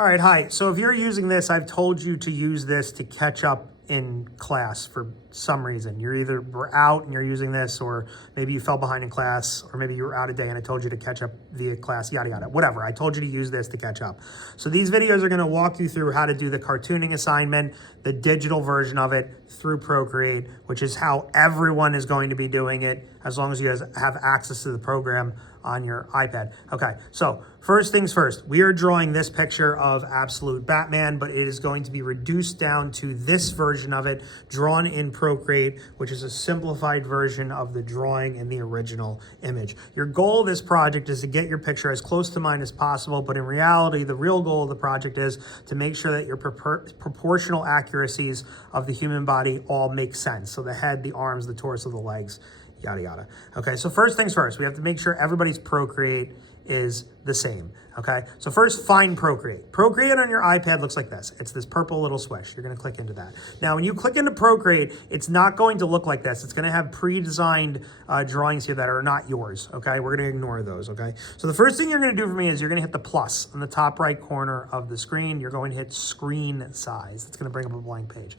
All right, hi. So if you're using this, I've told you to use this to catch up in class for some reason. You're either were out and you're using this, or maybe you fell behind in class, or maybe you were out a day and I told you to catch up via class, yada, yada, whatever. I told you to use this to catch up. So these videos are gonna walk you through how to do the cartooning assignment, the digital version of it through Procreate, which is how everyone is going to be doing it as long as you guys have access to the program on your iPad. Okay, so first things first, we are drawing this picture of Absolute Batman, but it is going to be reduced down to this version of it, drawn in Procreate, which is a simplified version of the drawing in the original image. Your goal of this project is to get your picture as close to mine as possible, but in reality, the real goal of the project is to make sure that your proportional accuracies of the human body all make sense. So the head, the arms, the torso, the legs, yada, yada. Okay, so first things first, we have to make sure everybody's Procreate is the same, okay? So first, find Procreate. Procreate on your iPad looks like this. It's this purple little swish. You're gonna click into that. Now, when you click into Procreate, it's not going to look like this. It's gonna have pre-designed drawings here that are not yours, okay? We're gonna ignore those, okay? So the first thing you're gonna do for me is you're gonna hit the plus on the top right corner of the screen. You're going to hit screen size. It's gonna bring up a blank page.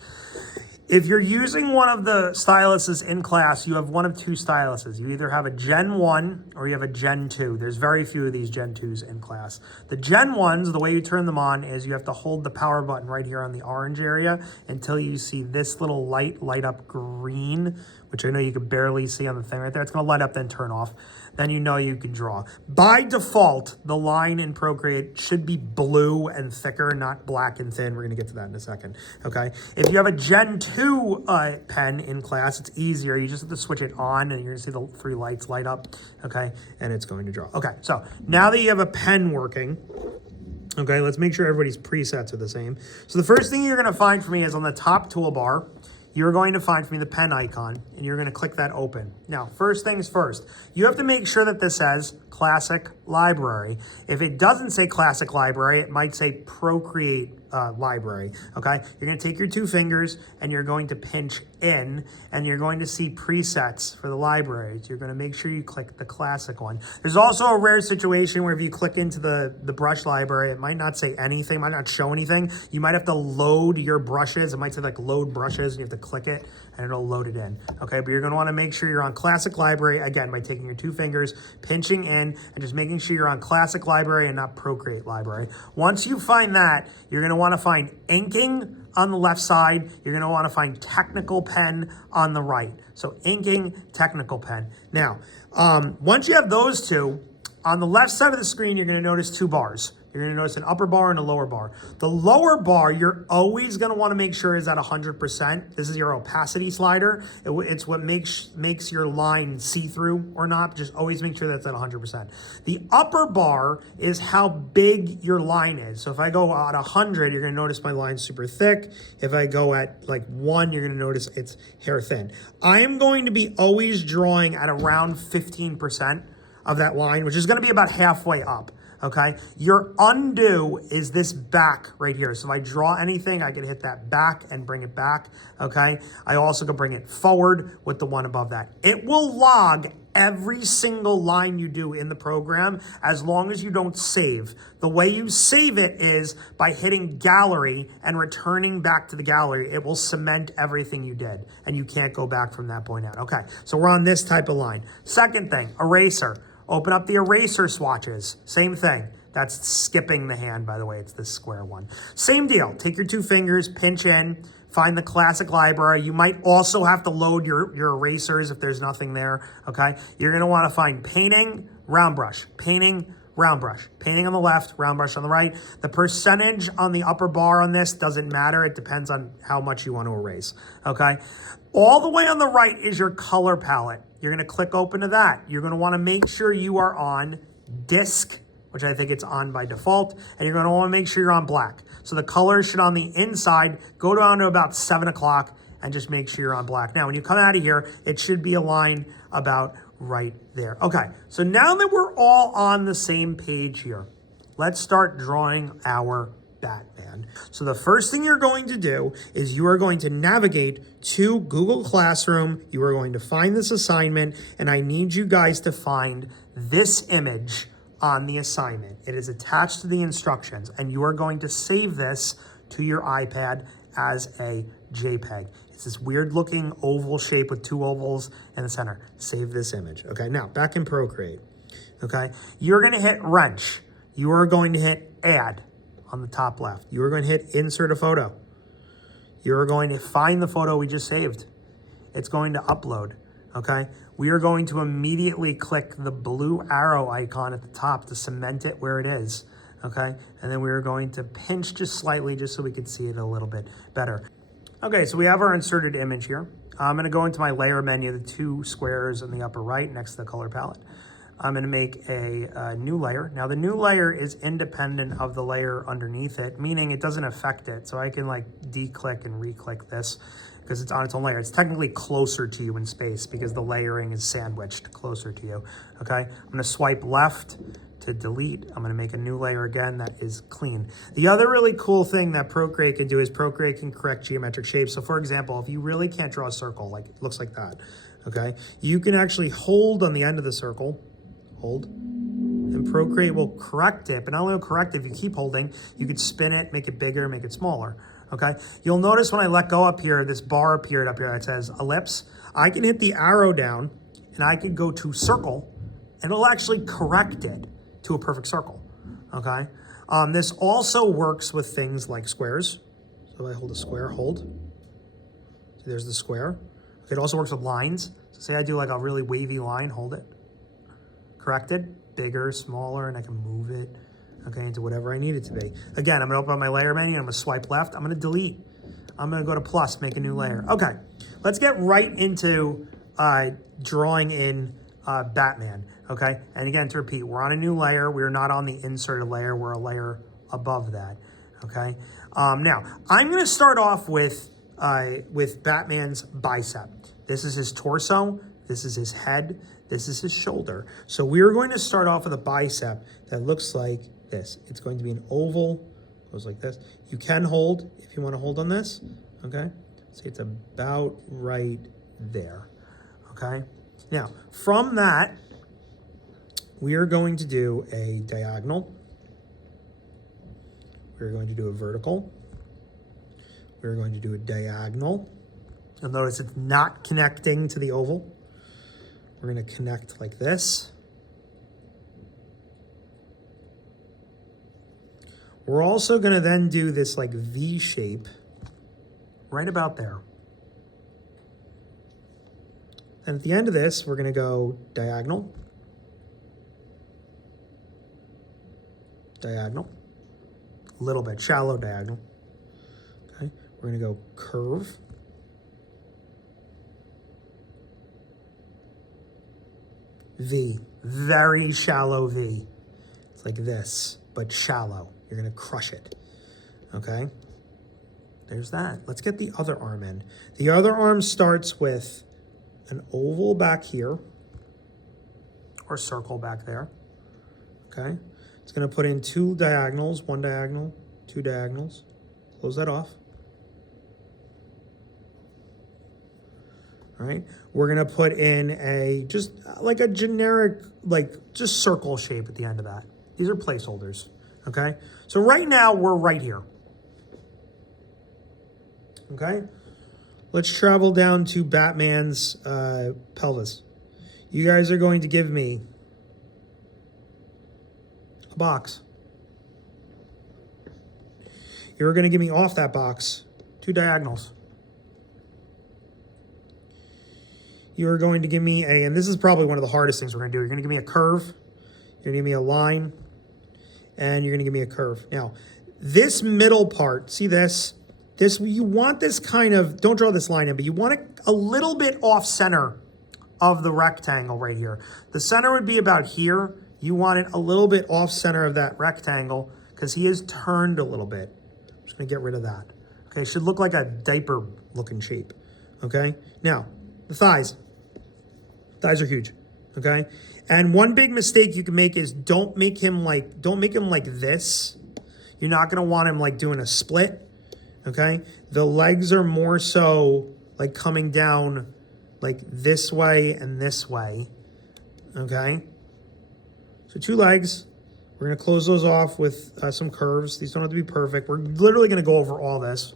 If you're using one of the styluses in class, you have one of two styluses. You either have a Gen 1 or you have a Gen 2. There's very few of these Gen 2s in class. The Gen 1s, the way you turn them on is you have to hold the power button right here on the orange area until you see this little light up green, which I know you can barely see on the thing right there. It's gonna light up, then turn off. Then you know you can draw. By default, the line in Procreate should be blue and thicker, not black and thin. We're gonna get to that in a second, okay? If you have a Gen 2 pen in class, it's easier. You just have to switch it on and you're gonna see the three lights light up, okay? And it's going to draw. Okay, so now that you have a pen working, okay, let's make sure everybody's presets are the same. So the first thing you're gonna find for me is on the top toolbar, you're going to find for me the pen icon, and you're gonna click that open. Now, first things first, you have to make sure that this says Classic Library. If it doesn't say Classic Library, it might say Procreate Library, okay? You're gonna take your two fingers and you're going to pinch in, and you're going to see presets for the libraries. You're gonna make sure you click the classic one. There's also a rare situation where if you click into the brush library, it might not say anything, might not show anything. You might have to load your brushes. It might say like load brushes, and you have to click it and it'll load it in, okay? But you're gonna wanna make sure you're on Classic Library, again, by taking your two fingers, pinching in, and just making sure you're on Classic Library and not Procreate Library. Once you find that, you're gonna wanna find inking on the left side. You're gonna wanna find technical pen on the right. So inking, technical pen. Now, once you have those two, on the left side of the screen, you're gonna notice two bars. You're gonna notice an upper bar and a lower bar. The lower bar, you're always gonna wanna make sure is at 100%. This is your opacity slider. It's what makes your line see-through or not. Just always make sure that's at 100%. The upper bar is how big your line is. So if I go at 100, you're gonna notice my line's super thick. If I go at like 1, you're gonna notice it's hair thin. I am going to be always drawing at around 15% of that line, which is gonna be about halfway up. Okay, your undo is this back right here. So if I draw anything, I can hit that back and bring it back, okay? I also can bring it forward with the one above that. It will log every single line you do in the program as long as you don't save. The way you save it is by hitting gallery and returning back to the gallery. It will cement everything you did and you can't go back from that point out. Okay, so we're on this type of line. Second thing, eraser. Open up the eraser swatches. Same thing. That's skipping the hand, by the way. It's this square one. Same deal. Take your two fingers, pinch in, find the Classic Library. You might also have to load your erasers if there's nothing there, okay? You're gonna wanna find painting, round brush, painting, round brush. Painting on the left, round brush on the right. The percentage on the upper bar on this doesn't matter. It depends on how much you want to erase, okay? All the way on the right is your color palette. You're gonna click open to that. You're gonna wanna make sure you are on disc, which I think it's on by default, and you're gonna wanna make sure you're on black. So the colors should on the inside go down to about 7 o'clock and just make sure you're on black. Now, when you come out of here, it should be aligned about right there. Okay, so now that we're all on the same page here, let's start drawing our Batman. So the first thing you're going to do is you are going to navigate to Google Classroom. You are going to find this assignment, and I need you guys to find this image on the assignment. It is attached to the instructions, and you are going to save this to your iPad as a JPEG. It's this weird looking oval shape with two ovals in the center. Save this image. Okay, now back in Procreate. Okay, you're gonna hit wrench. You are going to hit add on the top left. You are going to hit insert a photo. You're going to find the photo we just saved. It's going to upload, okay? We are going to immediately click the blue arrow icon at the top to cement it where it is, okay? And then we are going to pinch just slightly just so we can see it a little bit better. Okay, so we have our inserted image here. I'm gonna go into my layer menu, the two squares in the upper right next to the color palette. I'm gonna make a new layer. Now the new layer is independent of the layer underneath it, meaning it doesn't affect it. So I can like de-click and re-click this because it's on its own layer. It's technically closer to you in space because the layering is sandwiched closer to you, okay? I'm gonna swipe left to delete. I'm gonna make a new layer again that is clean. The other really cool thing that Procreate can do is Procreate can correct geometric shapes. So for example, if you really can't draw a circle, like it looks like that, okay? You can actually hold on the end of the circle, hold, and Procreate will correct it, but not only will correct it, if you keep holding, you could spin it, make it bigger, make it smaller, okay? You'll notice when I let go up here, this bar appeared up here that says ellipse. I can hit the arrow down and I can go to circle and it'll actually correct it to a perfect circle, okay? This also works with things like squares. So if I hold a square, hold. So there's the square. Okay, it also works with lines. So say I do like a really wavy line, hold it. Corrected, bigger, smaller, and I can move it, okay, into whatever I need it to be. Again, I'm gonna open up my layer menu, I'm gonna swipe left, I'm gonna delete. I'm gonna go to plus, make a new layer. Okay, let's get right into drawing in Batman, okay? And again, to repeat, we're on a new layer. We're not on the inserted layer. We're a layer above that, okay? Now, I'm gonna start off with Batman's bicep. This is his torso. This is his head. This is his shoulder. So we're going to start off with a bicep that looks like this. It's going to be an oval, goes like this. You can hold if you want to hold on this, okay? See, it's about right there, okay? Now, from that, we are going to do a diagonal. We're going to do a vertical. We're going to do a diagonal. You'll notice it's not connecting to the oval. We're gonna connect like this. We're also gonna then do this like V shape right about there. And at the end of this, we're gonna go diagonal, diagonal, a little bit, shallow diagonal. Okay, we're gonna go curve, V, very shallow V. It's like this, but shallow. You're gonna crush it, okay? There's that. Let's get the other arm in. The other arm starts with an oval back here, or circle back there, okay? It's gonna put in two diagonals, one diagonal, two diagonals. Close that off. All right, we're gonna put in a, just like a generic, like just circle shape at the end of that. These are placeholders, okay? So right now we're right here, okay? Let's travel down to Batman's pelvis. You guys are going to give me a box. You're gonna give me off that box two diagonals. You're going to give me a, and this is probably one of the hardest things we're gonna do. You're gonna give me a curve, you're gonna give me a line, and you're gonna give me a curve. Now, this middle part, see this? You want this kind of, don't draw this line in, but you want it a little bit off center of the rectangle right here. The center would be about here. You want it a little bit off center of that rectangle because he is turned a little bit. I'm just gonna get rid of that. Okay, it should look like a diaper looking shape, okay? Now, the thighs. Thighs are huge, okay? And one big mistake you can make is don't make him like this. You're not gonna want him like doing a split, okay? The legs are more so like coming down like this way and this way, okay? So two legs, We're going to close those off with some curves. These don't have to be perfect. We're literally going to go over all this.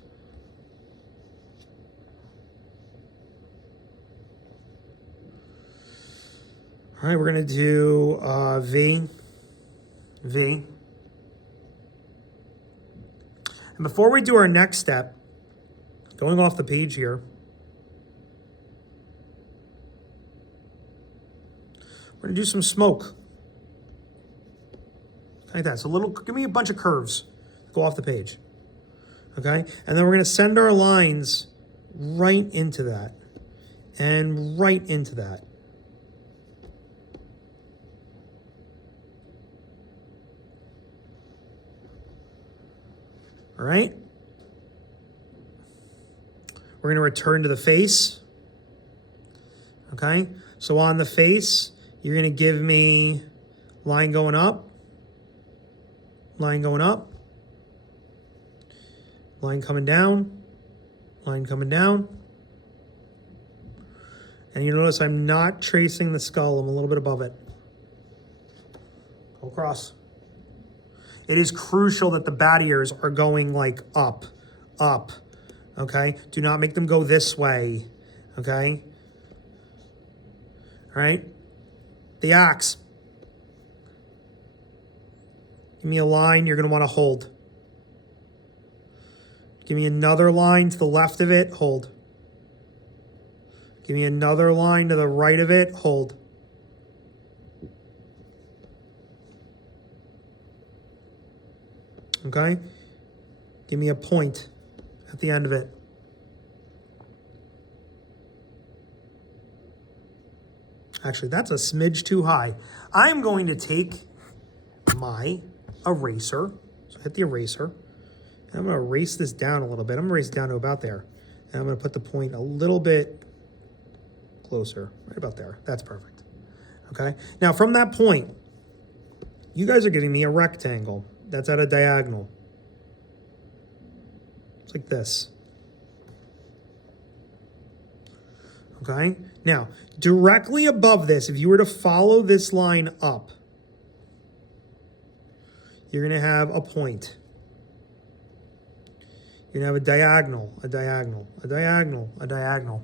All right, we're going to do V. And before we do our next step, going off the page here, we're going to do some smoke. Like that. So give me a bunch of curves. Go off the page. Okay? And then we're going to send our lines right into that. And right into that. All right? We're going to return to the face. Okay? So on the face, you're going to give me line going up. Line going up, line coming down, line coming down. And you notice I'm not tracing the skull, I'm a little bit above it. Go across. It is crucial that the bat ears are going like up, okay? Do not make them go this way, okay? All right? The axe. Give me a line you're going to want to hold. Give me another line to the left of it, hold. Give me another line to the right of it, hold. Okay? Give me a point at the end of it. Actually, that's a smidge too high. I'm going to take my eraser. So hit the eraser. And I'm going to erase this down a little bit. I'm going to erase it down to about there. And I'm going to put the point a little bit closer. Right about there. That's perfect. Okay? Now, from that point, you guys are giving me a rectangle that's at a diagonal. It's like this. Okay? Now, directly above this, if you were to follow this line up, you're going to have a point. You're going to have a diagonal, a diagonal, a diagonal, a diagonal.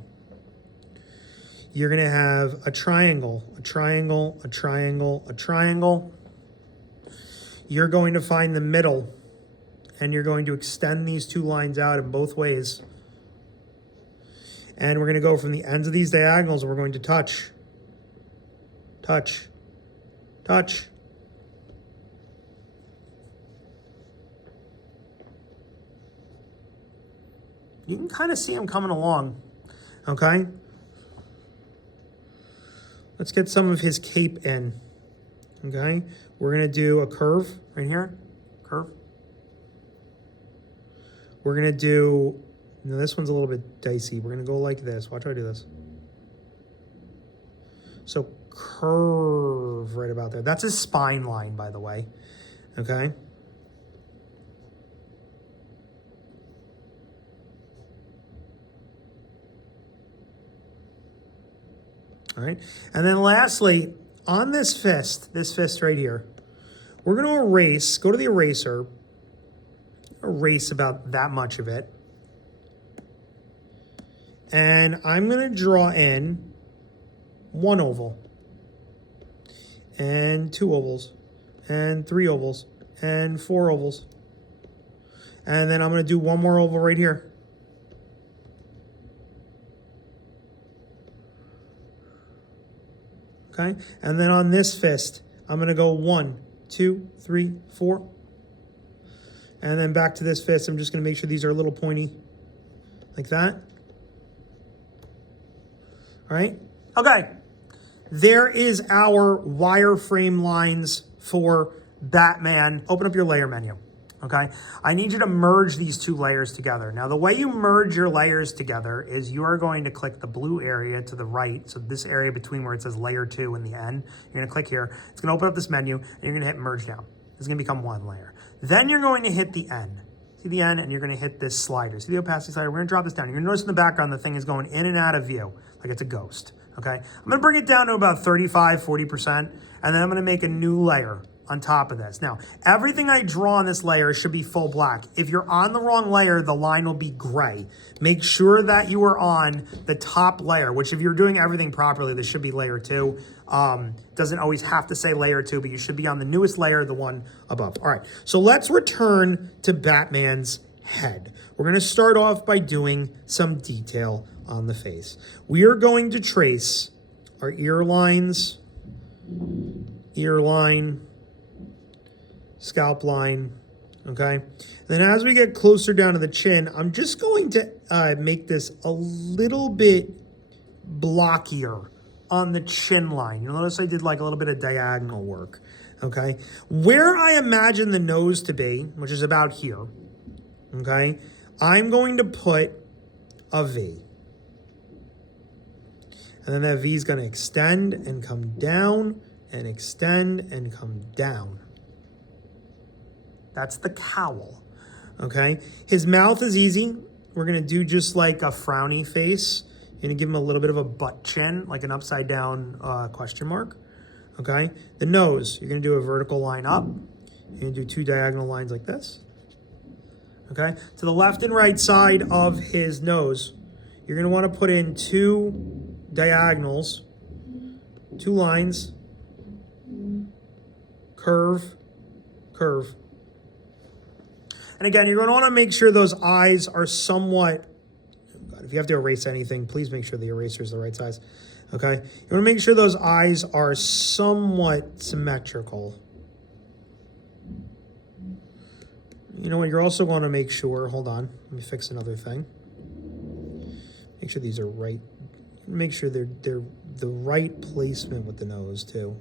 You're going to have a triangle, a triangle, a triangle, a triangle. You're going to find the middle, and you're going to extend these two lines out in both ways. And we're going to go from the ends of these diagonals, and we're going to touch, touch, touch. You can kind of see them coming along, okay? Let's get some of his cape in, okay? We're going to do a curve right here, curve. We're going to do, now this one's a little bit dicey. We're going to go like this. Watch how I do this. So curve right about there. That's his spine line, by the way, okay? All right, and then lastly, on this fist right here, we're going to erase, go to the eraser, erase about that much of it. And I'm going to draw in one oval, and two ovals, and three ovals, and four ovals. And then I'm going to do one more oval right here. Okay, and then on this fist, I'm going to go 1, 2, 3, 4. And then back to this fist, I'm just going to make sure these are a little pointy, like that. All right, okay. There is our wireframe lines for Batman. Open up your layer menu, okay? I need you to merge these two layers together. Now, the way you merge your layers together is you are going to click the blue area to the right. So this area between where it says layer 2 and the N, you're going to click here. It's going to open up this menu, and you're going to hit merge down. It's going to become one layer. Then you're going to hit the N. See the N, and you're going to hit this slider. See the opacity slider? We're going to drop this down. You're going to notice in the background the thing is going in and out of view, like it's a ghost, okay? I'm going to bring it down to about 35, 40%, and then I'm going to make a new layer on top of this. Now, everything I draw on this layer should be full black. If you're on the wrong layer, the line will be gray. Make sure that you are on the top layer, which if you're doing everything properly, this should be layer 2. Doesn't always have to say layer 2, but you should be on the newest layer, the one above. All right, so let's return to Batman's head. We're gonna start off by doing some detail on the face. We are going to trace our ear lines, ear line, scalp line, okay? And then as we get closer down to the chin, I'm just going to make this a little bit blockier on the chin line. You'll notice I did like a little bit of diagonal work, okay? Where I imagine the nose to be, which is about here, okay? I'm going to put a V. And then that V is gonna extend and come down and extend and come down. That's the cowl, okay? His mouth is easy. We're gonna do just like a frowny face. You're gonna give him a little bit of a butt chin, like an upside down question mark, okay? The nose, you're gonna do a vertical line up. You're gonna do 2 diagonal lines like this, okay? To the left and right side of his nose, you're gonna wanna put in 2 diagonals, 2 lines, curve, curve. And again, you're going to want to make sure those eyes are somewhat, God, if you have to erase anything, please make sure the eraser is the right size, okay? You want to make sure those eyes are somewhat symmetrical. You know what, you're also going to make sure, hold on, let me fix another thing. Make sure these are right. Make sure they're the right placement with the nose too.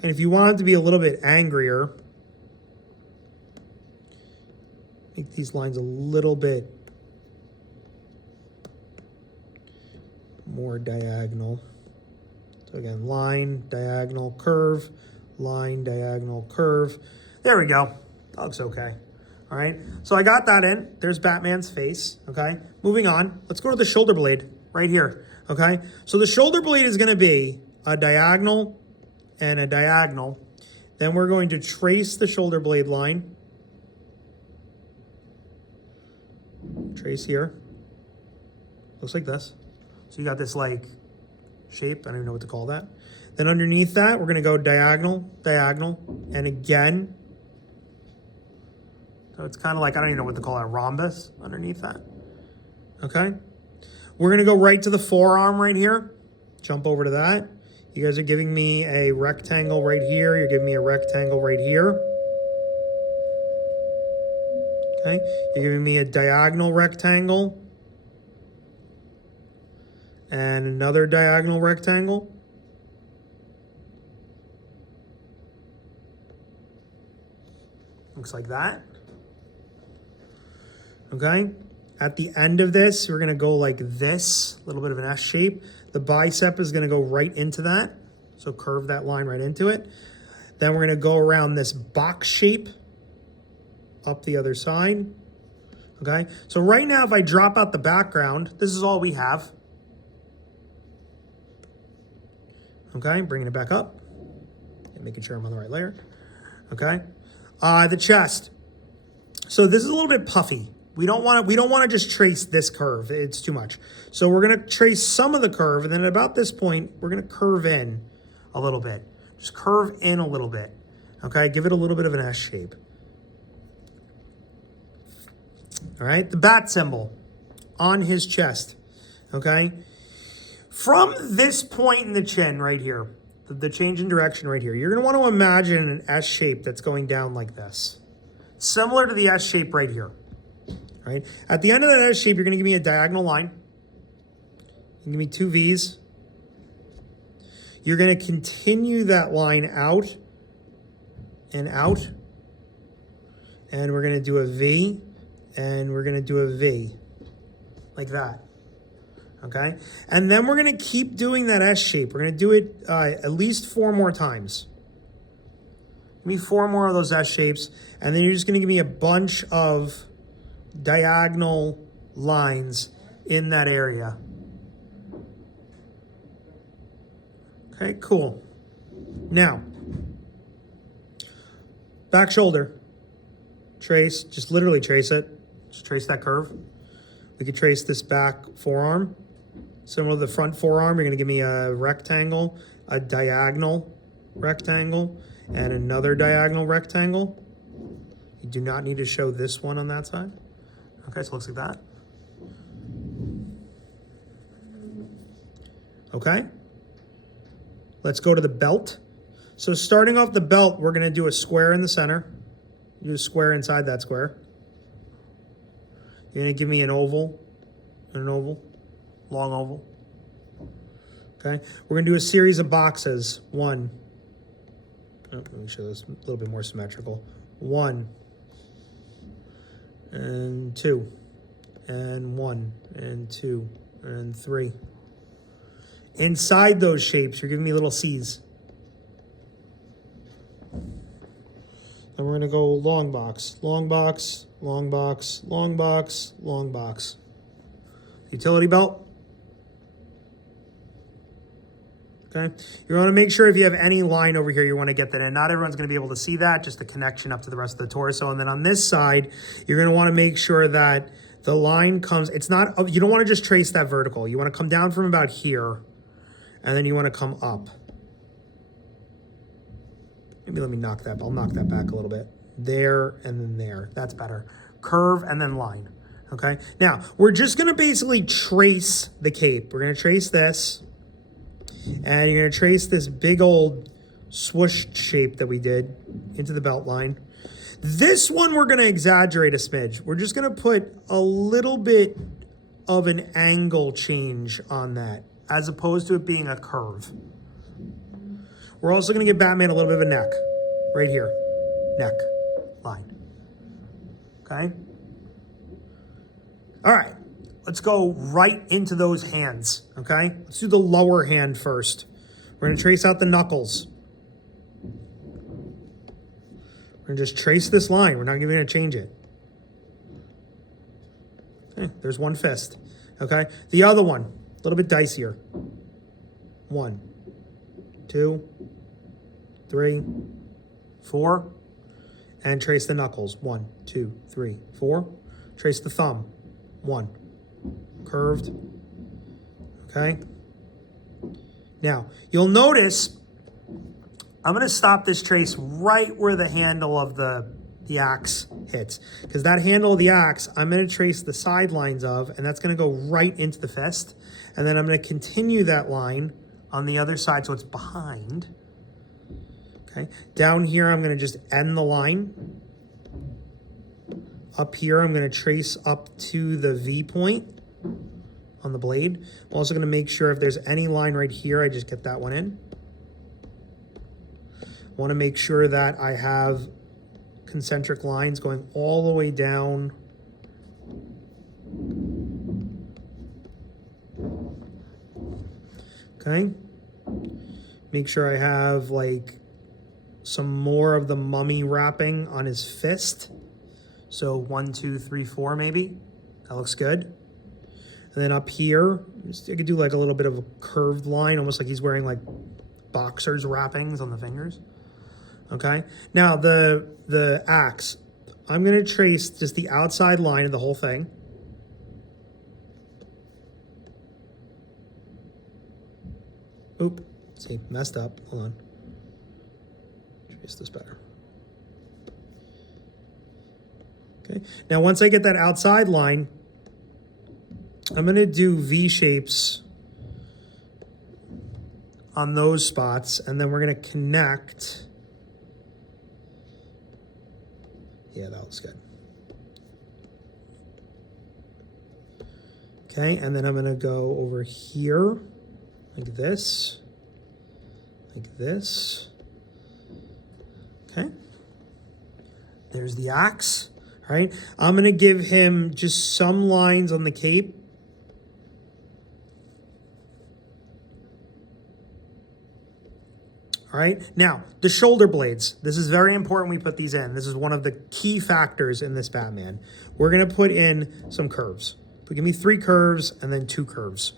And if you want it to be a little bit angrier, make these lines a little bit more diagonal. So again, line, diagonal, curve, line, diagonal, curve. There we go. That looks okay. All right, so I got that in. There's Batman's face, okay? Moving on, let's go to the shoulder blade right here, okay? So the shoulder blade is gonna be a diagonal and a diagonal. Then we're going to trace the shoulder blade line. Trace here. Looks like this. So you got this like shape, I don't even know what to call that. Then underneath that, we're gonna go diagonal, diagonal, and again, so it's kind of like, I don't even know what to call it, a rhombus underneath that, okay? We're gonna go right to the forearm right here, jump over to that. You guys are giving me a rectangle right here, you're giving me a rectangle right here. Okay, you're giving me a diagonal rectangle and another diagonal rectangle. Looks like that. Okay, at the end of this, we're gonna go like this, a little bit of an S shape. The bicep is gonna go right into that. So curve that line right into it. Then we're gonna go around this box shape up the other side. Okay, so right now, if I drop out the background, this is all we have. Okay, bringing it back up and making sure I'm on the right layer. Okay, the chest. So this is a little bit puffy. We don't want to just trace this curve. It's too much. So we're gonna trace some of the curve, and then at about this point, we're gonna curve in a little bit. Just curve in a little bit. Okay, give it a little bit of an S shape. All right, the bat symbol on his chest. Okay, from this point in the chin right here, the change in direction right here, you're gonna want to imagine an S shape that's going down like this, similar to the S shape right here. Right? At the end of that S shape, you're going to give me a diagonal line. You give me 2 V's. You're going to continue that line out and out. And we're going to do a V. And we're going to do a V. Like that. Okay? And then we're going to keep doing that S shape. We're going to do it at least 4 more times. Give me 4 more of those S shapes. And then you're just going to give me a bunch of diagonal lines in that area. Okay, cool. Now, back shoulder. Trace, just literally trace it. Just trace that curve. We could trace this back forearm. Similar to the front forearm, you're gonna give me a rectangle, a diagonal rectangle, and another diagonal rectangle. You do not need to show this one on that side. Okay, so it looks like that. Okay. Let's go to the belt. So starting off the belt, we're gonna do a square in the center. Do a square inside that square. You're gonna give me an oval, long oval. Okay, we're gonna do a series of boxes. One. Oh, let me show this a little bit more symmetrical. 1, and 2, and 1, and 2, and 3. Inside those shapes, you're giving me little C's. And we're gonna go long box, long box, long box, long box, long box. Utility belt. Okay, you want to make sure if you have any line over here, you want to get that in. Not everyone's going to be able to see that, just the connection up to the rest of the torso. And then on this side, you're going to want to make sure that the line comes, it's not, you don't want to just trace that vertical. You want to come down from about here, and then you want to come up. Maybe let me knock that, I'll knock that back a little bit. There, and then there, that's better. Curve, and then line, okay? Now, we're just going to basically trace the cape. We're going to trace this. And you're going to trace this big old swoosh shape that we did into the belt line. This one we're going to exaggerate a smidge. We're just going to put a little bit of an angle change on that, as opposed to it being a curve. We're also going to give Batman a little bit of a neck. Right here. Neck line. Okay? All right. Let's go right into those hands, okay? Let's do the lower hand first. We're gonna trace out the knuckles. We're gonna just trace this line. We're not even gonna change it. Okay, there's one fist, okay? The other one, a little bit dicier. 1, 2, 3, 4, and trace the knuckles. 1, 2, 3, 4. Trace the thumb. 1. Curved, okay? Now, you'll notice I'm gonna stop this trace right where the handle of the axe hits, because that handle of the axe, I'm gonna trace the sidelines of, and that's gonna go right into the fist, and then I'm gonna continue that line on the other side so it's behind, okay? Down here, I'm gonna just end the line. Up here, I'm gonna trace up to the V point on the blade. I'm also gonna make sure if there's any line right here, I just get that one in. I wanna make sure that I have concentric lines going all the way down. Okay. Make sure I have like some more of the mummy wrapping on his fist. So 1, 2, 3, 4 maybe. That looks good. And then up here, I could do like a little bit of a curved line, almost like he's wearing like boxer's wrappings on the fingers. Okay. Now the axe, I'm gonna trace just the outside line of the whole thing. Oop, see, messed up. Hold on. Trace this better. Okay. Now once I get that outside line, I'm gonna do V shapes on those spots, and then we're gonna connect. Yeah, that looks good. Okay, and then I'm gonna go over here like this, like this. Okay. There's the axe, all right? I'm gonna give him just some lines on the cape. All right, now the shoulder blades. This is very important we put these in. This is one of the key factors in this Batman. We're gonna put in some curves. But give me 3 curves and then 2 curves,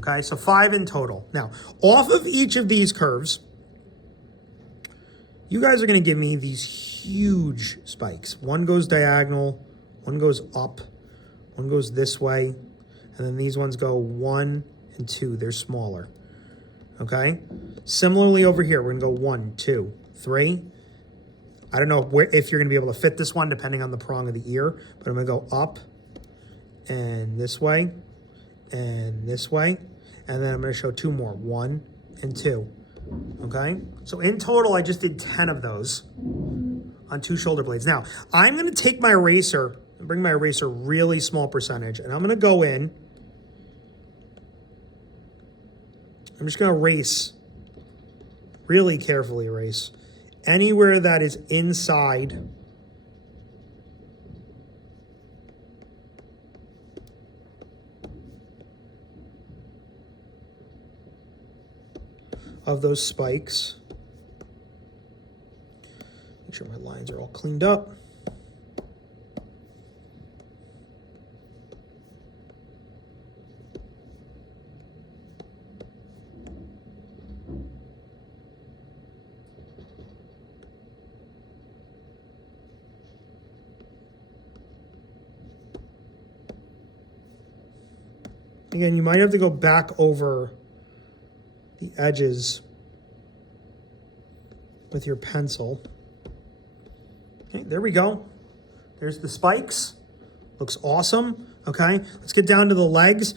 Okay, so 5 in total. Now, off of each of these curves, you guys are gonna give me these huge spikes. One goes diagonal, one goes up, one goes this way, and then these ones go 1 and 2, they're smaller, okay? Similarly over here, we're gonna go 1, 2, 3. I don't know if you're gonna be able to fit this one depending on the prong of the ear, but I'm gonna go up and this way, and this way, and then I'm gonna show 2 more, 1 and 2. Okay, so in total, I just did 10 of those on 2 shoulder blades. Now, I'm gonna take my eraser and bring my eraser really small percentage, and I'm gonna go in. I'm just gonna erase, really carefully erase, anywhere that is inside of those spikes. Make sure my lines are all cleaned up. Again, you might have to go back over the edges with your pencil. Okay, there we go. There's the spikes. Looks awesome. Okay, let's get down to the legs.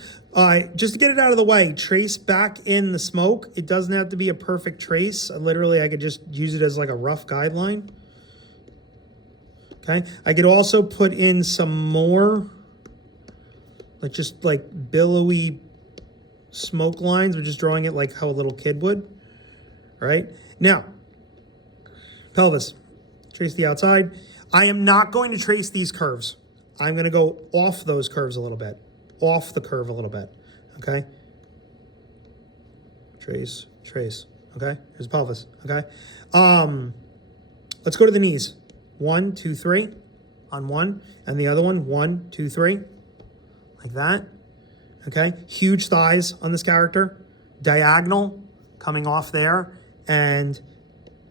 Just to get it out of the way, trace back in the smoke. It doesn't have to be a perfect trace. Literally, I could just use it as like a rough guideline. Okay, I could also put in some more, like just like billowy smoke lines. We're just drawing it like how a little kid would. All right, now, pelvis, trace the outside. I am not going to trace these curves. I'm going to go off those curves a little bit, off the curve a little bit, okay? Trace, trace, okay? Here's the pelvis, okay? Let's go to the knees. 1, 2, 3 on one, and the other one, 1, 2, 3, like that, okay? Huge thighs on this character, diagonal coming off there, and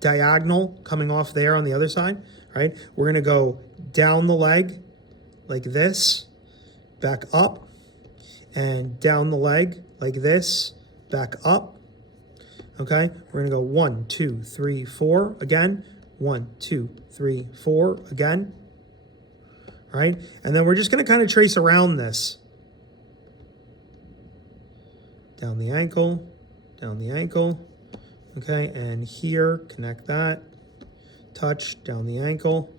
diagonal coming off there on the other side, right? We're gonna go down the leg like this, back up, and down the leg like this, back up, okay? We're gonna go 1, 2, 3, 4 again, 1, 2, 3, 4 again, all right? And then we're just gonna kind of trace around this. Down the ankle, okay? And here, connect that, touch, down the ankle,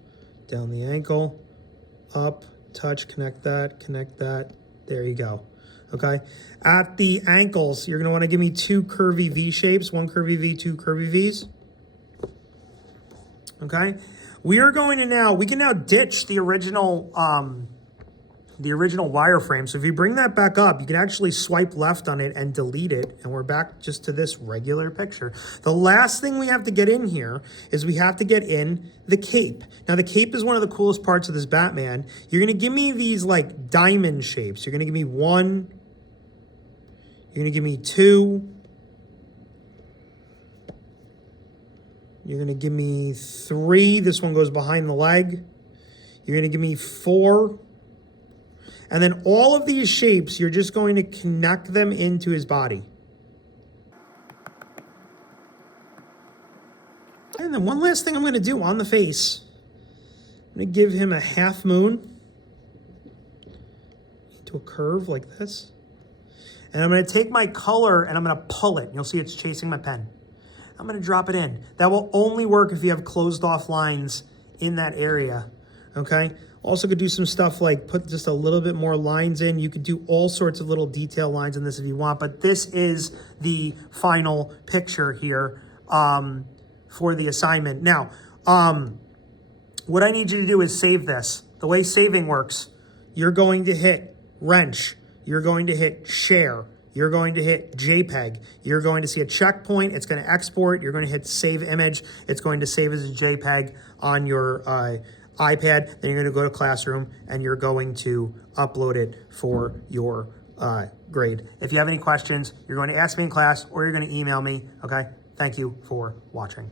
up, touch, connect that, there you go, okay? At the ankles, you're gonna wanna give me 2 curvy V shapes, 1 curvy V, 2 curvy Vs, okay? We are going to now, we can now ditch the original wireframe. So if you bring that back up, you can actually swipe left on it and delete it, and we're back just to this regular picture. The last thing we have to get in here is we have to get in the cape. Now the cape is one of the coolest parts of this Batman. You're gonna give me these like diamond shapes. You're gonna give me 1, you're gonna give me 2, you're gonna give me 3, this one goes behind the leg. You're gonna give me 4, and then all of these shapes, you're just going to connect them into his body. And then one last thing I'm gonna do on the face, I'm gonna give him a half moon into a curve like this. And I'm gonna take my color and I'm gonna pull it. You'll see it's chasing my pen. I'm gonna drop it in. That will only work if you have closed off lines in that area, okay? Also could do some stuff like put just a little bit more lines in. You could do all sorts of little detail lines in this if you want, but this is the final picture here for the assignment. Now, what I need you to do is save this. The way saving works, you're going to hit wrench, you're going to hit share, you're going to hit JPEG, you're going to see a checkpoint, it's going to export, you're going to hit save image, it's going to save as a JPEG on your iPad, then you're going to go to Classroom and you're going to upload it for your grade. If you have any questions, you're going to ask me in class or you're going to email me, okay? Thank you for watching.